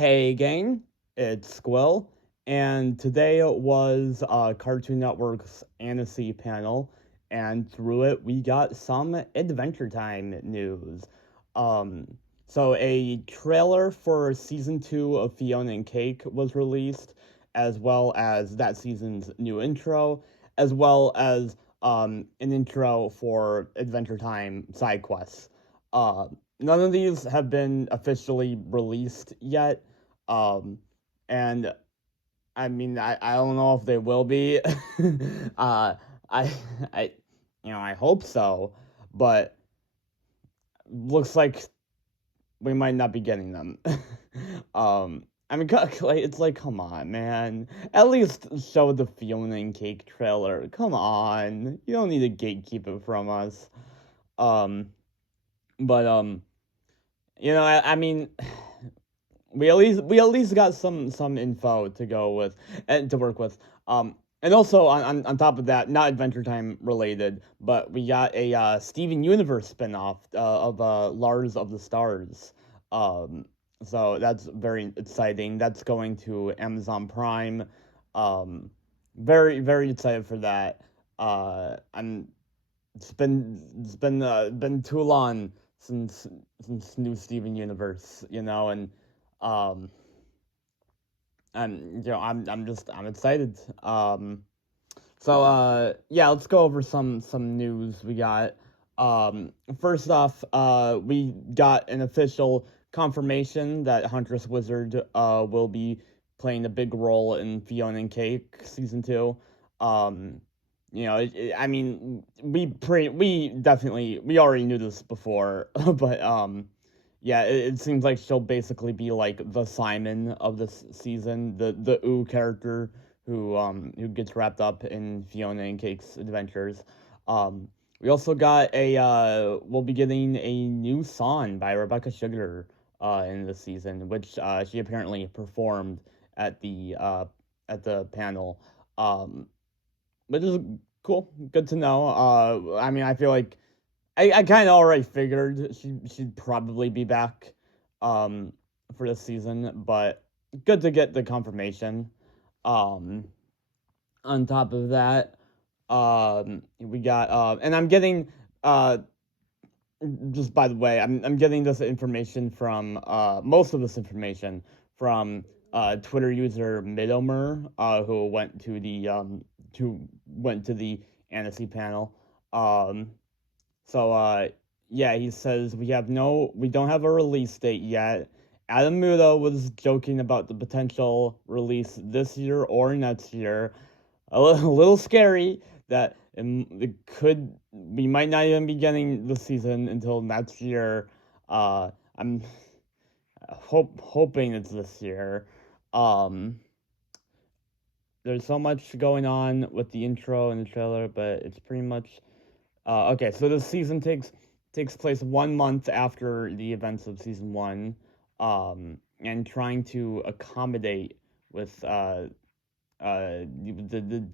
Hey gang, it's Squill, and today was Cartoon Network's Annecy panel, and through it we got some Adventure Time news. Um, so a trailer for season 2 of Fionna and Cake was released, as well as that season's new intro, as well as an intro for Adventure Time side quests. Uh, None of these have been officially released yet, um, and I mean, I don't know if they will be. uh, I, I, I hope so, but looks like we might not be getting them. I mean, it's like, come on, man. At least show the Fiona and Cake trailer. Come on, you don't need to gatekeep it from us. Um, but I mean, we at least got some info to go with and to work with. And also on top of that, not Adventure Time related, but we got a Steven Universe spinoff of Lars of the Stars. Um, so that's very exciting. That's going to Amazon Prime. Um, very excited for that. I'm it's been too long since new Steven Universe, and um I'm excited. Yeah, let's go over some news we got. First off, we got an official confirmation that Huntress Wizard will be playing a big role in Fiona and Cake season 2. Um I mean, we already knew this before, but yeah, it seems like she'll basically be like the Simon of this season, the Ooh character who gets wrapped up in Fiona and Cake's adventures. Um, we also got we'll be getting a new song by Rebecca Sugar in this season, which she apparently performed at the panel. Um, which is cool, good to know. I mean, I feel like I kind of already figured she'd probably be back for this season, but good to get the confirmation. Um, on top of that, we got and I'm getting just by the way, I'm getting this information from most of this information from Twitter user Midomer, who went to the Annecy panel. Um, so yeah, he says we don't have a release date yet. Adam Muto was joking about the potential release this year or next year. A little scary that we might not even be getting the season until next year. I'm hoping it's this year. Um, there's so much going on with the intro and the trailer, but it's pretty much okay. So this season takes place 1 month after the events of season 1, and trying to accommodate with the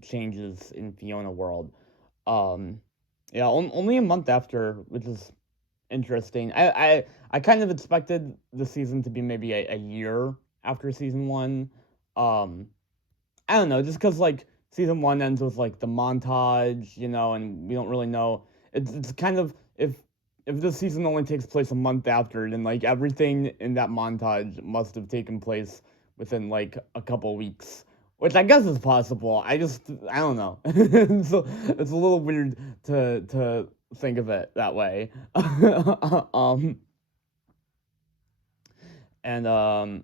changes in Fiona World. Um, yeah, only a month after, which is interesting. I kind of expected the season to be maybe a year after season 1. Um, I don't know, just because like season 1 ends with like the montage, and we don't really know. It's kind of if this season only takes place a month after, then like everything in that montage must have taken place within like a couple weeks, which I guess is possible. I don't know. It's a little weird to think of it that way. um and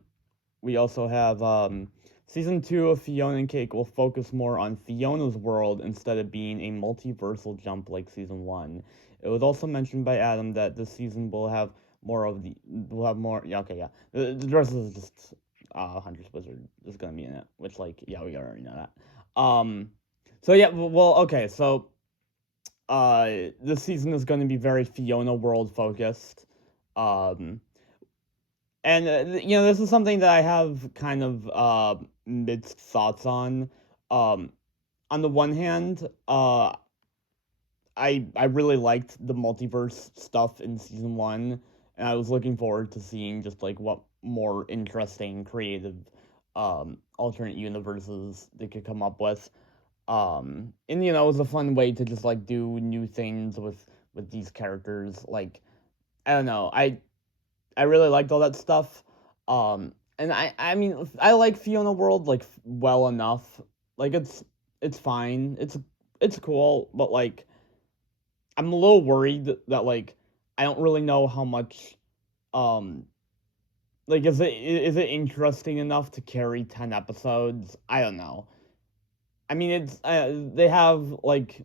we also have season 2 of Fiona and Cake will focus more on Fiona's world instead of being a multiversal jump like season 1. It was also mentioned by Adam that this season will have more. Yeah, okay, yeah. The rest is just Hunter's Wizard is gonna be in it, which like yeah, we already know that. So yeah, well, okay, so this season is going to be very Fiona world focused. Um, and this is something that I have kind of mixed thoughts on. Um, on the one hand, I really liked the multiverse stuff in season 1, and I was looking forward to seeing just like more interesting, creative, alternate universes they could come up with. And it was a fun way to just like do new things with these characters. Like, I don't know, I really liked all that stuff. And I mean, I like Fiona World like well enough. Like it's fine. It's cool, but like I'm a little worried that like I don't really know how much um like is it interesting enough to carry 10 episodes? I don't know. I mean, it's they have like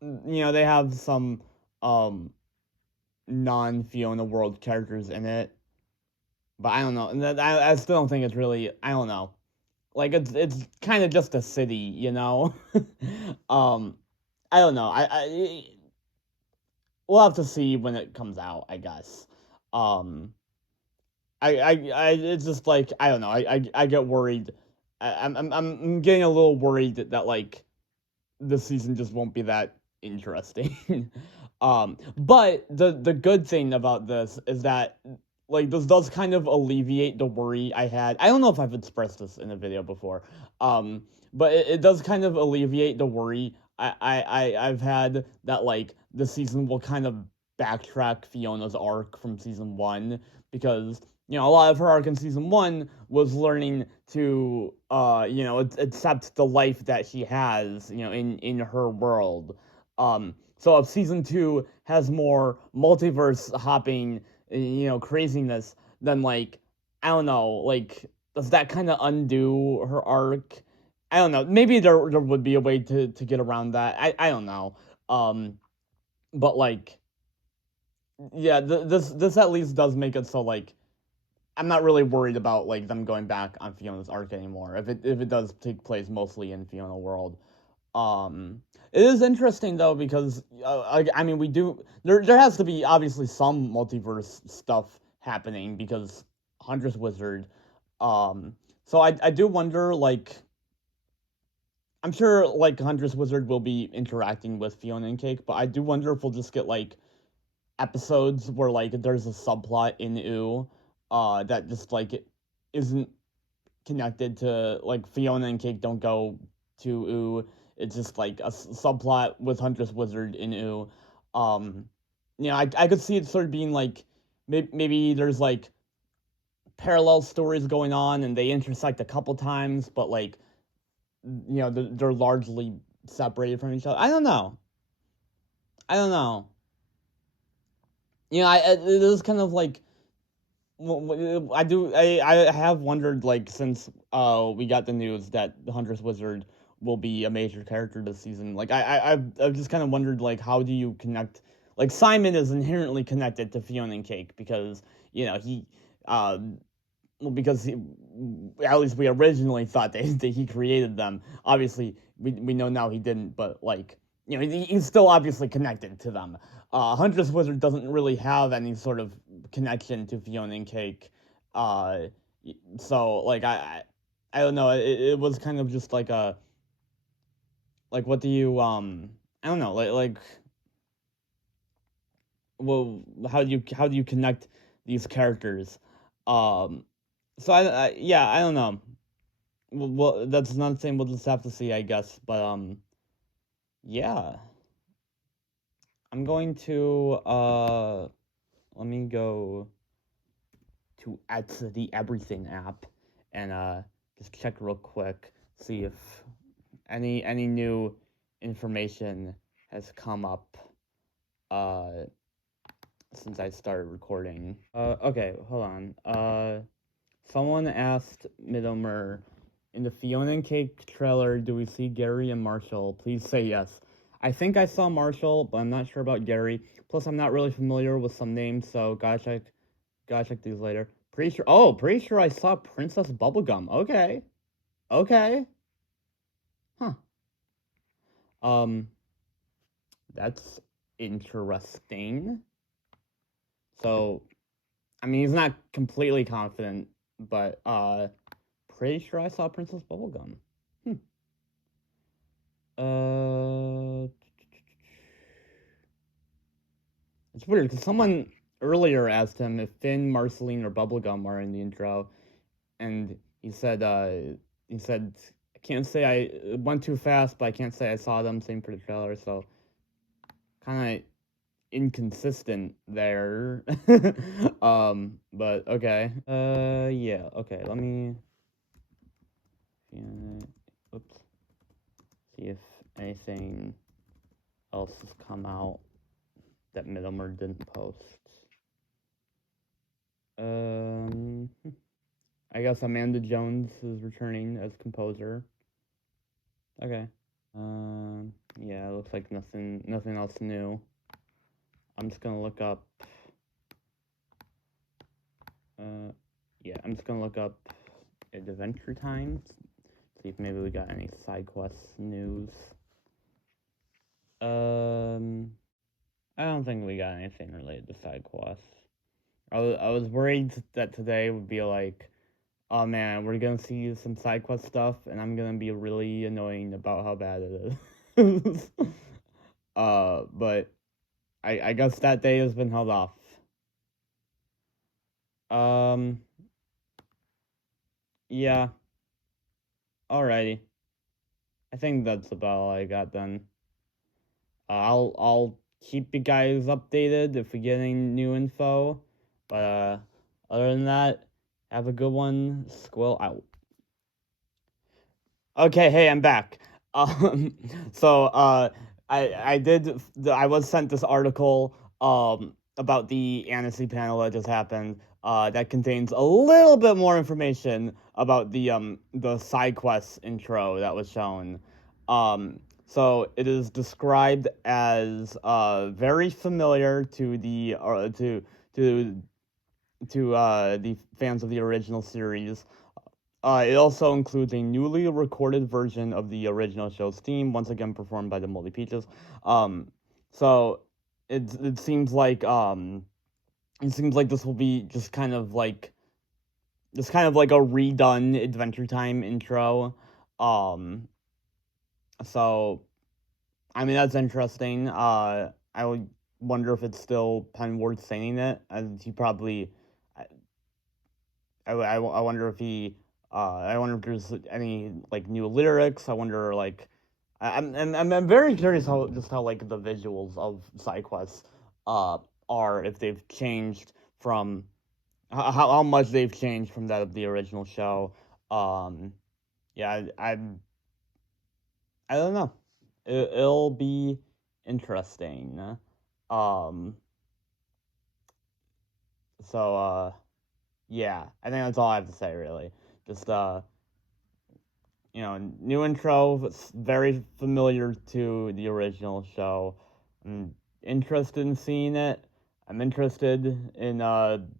they have some um non Fiona World characters in it, but I don't know. And I still don't think it's really, I don't know. Like it's kind of just a city, um I don't know. We'll have to see when it comes out, I guess. Um it's just like I don't know. I get worried. I'm getting a little worried that like the season just won't be that interesting. But the good thing about this is that like this does kind of alleviate the worry I had. I don't know if I've expressed this in a video before. But it does kind of alleviate the worry I've had that like the season will kind of backtrack Fiona's arc from season one because a lot of her arc in season one was learning to accept the life that she has in her world. So if season two has more multiverse hopping craziness, then like I don't know, like does that kind of undo her arc? I don't know. Maybe there would be a way to get around that. I don't know. um but like yeah, this at least does make it so like I'm not really worried about like them going back on Fiona's arc anymore. If it does take place mostly in Fiona World, it is interesting though because I mean we do there has to be obviously some multiverse stuff happening because Huntress Wizard. Um, so I do wonder like I'm sure like Huntress Wizard will be interacting with Fiona and Cake, but I do wonder if we'll just get like episodes where like there's a subplot in that just like isn't connected to like Fiona and Cake don't go to It's just like a subplot with Huntress Wizard in Um, I could see it sort of being like maybe there's like parallel stories going on and they intersect a couple times, but like they're largely separated from each other. I don't know. I don't know. It is kind of like I have wondered like since we got the news that the Huntress Wizard will be a major character this season. Like I've just kind of wondered like how do you connect, like Simon is inherently connected to Fiona and Cake because he uh well, because at least we originally thought that he created them. Obviously, we know now he didn't, but like he's still obviously connected to them. Huntress Wizard doesn't really have any sort of connection to Fiona and Cake, uh, so like I don't know. It was kind of just like a like what do you I don't know like well how do you connect these characters um so yeah I don't know. Well, that's not saying we'll just have to see, I guess. But yeah, I'm going to let me go to at the Everything app and just check real quick, see if any new information has come up uh since I started recording. Okay, hold on. Someone asked Middlemer, in the Fiona and Cake trailer, do we see Gary and Marshall? Please say yes. I think I saw Marshall, but I'm not sure about Gary. Plus, I'm not really familiar with some names, so gotta check these later. Pretty sure I saw Princess Bubblegum. Okay. Okay. Huh. Um, that's interesting. So, I mean, he's not completely confident, but pretty sure I saw Princess Bubblegum. Hmm. It's weird because someone earlier asked him if Finn, Marceline, or Bubblegum are in the intro, and he said, I can't say I went too fast, but I can't say I saw them. Same for the trailer, so kind of inconsistent there. But okay. Yeah. Okay. Let me. Oops. See if anything else has come out that Middlemer didn't post. Um, I guess Amanda Jones is returning as composer. Okay. Yeah, it looks like nothing else new. I'm just gonna look up. Yeah, I'm just gonna look up Adventure Time. See if maybe we got any side quest news. I don't think we got anything related to side quests. I was worried that today would be like, oh man, we're gonna see some side quest stuff, and I'm gonna be really annoying about how bad it is. But I guess that day has been held off. Um, yeah, alrighty. I think that's about all I got then. I'll keep you guys updated if we get any new info. But other than that, have a good one. Squill out. Okay, hey, I'm back. Um, so I was sent this article about the Annecy panel that just happened. That contains a little bit more information about the side quest intro that was shown. So it is described as very familiar to to the fans of the original series. It also includes a newly recorded version of the original show's theme, once again performed by the Moldy Peaches. Um, so it seems like this will be just kind of like a redone Adventure Time intro. Um, so I mean that's interesting. I would wonder if it's still Penward saying it, as he probably I wonder if he I wonder if there's any like new lyrics. I wonder like I'm very curious how like the visuals of side quests are, if they've changed from how much they've changed from that of the original show. Um yeah, I don't know. It'll be interesting. Um so yeah, I think that's all I have to say really. Just new intro, very familiar to the original show. I'm interested in seeing it. I'm interested in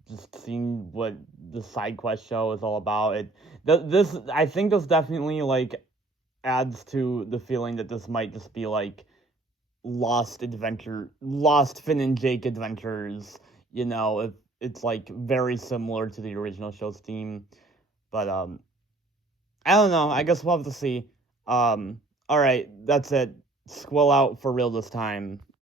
just seeing what the side quest show is all about. This I think this definitely like adds to the feeling that this might just be like Lost Finn and Jake adventures. It's like very similar to the original show's theme, but I don't know. I guess we'll have to see. All right, that's it. Squill out for real this time.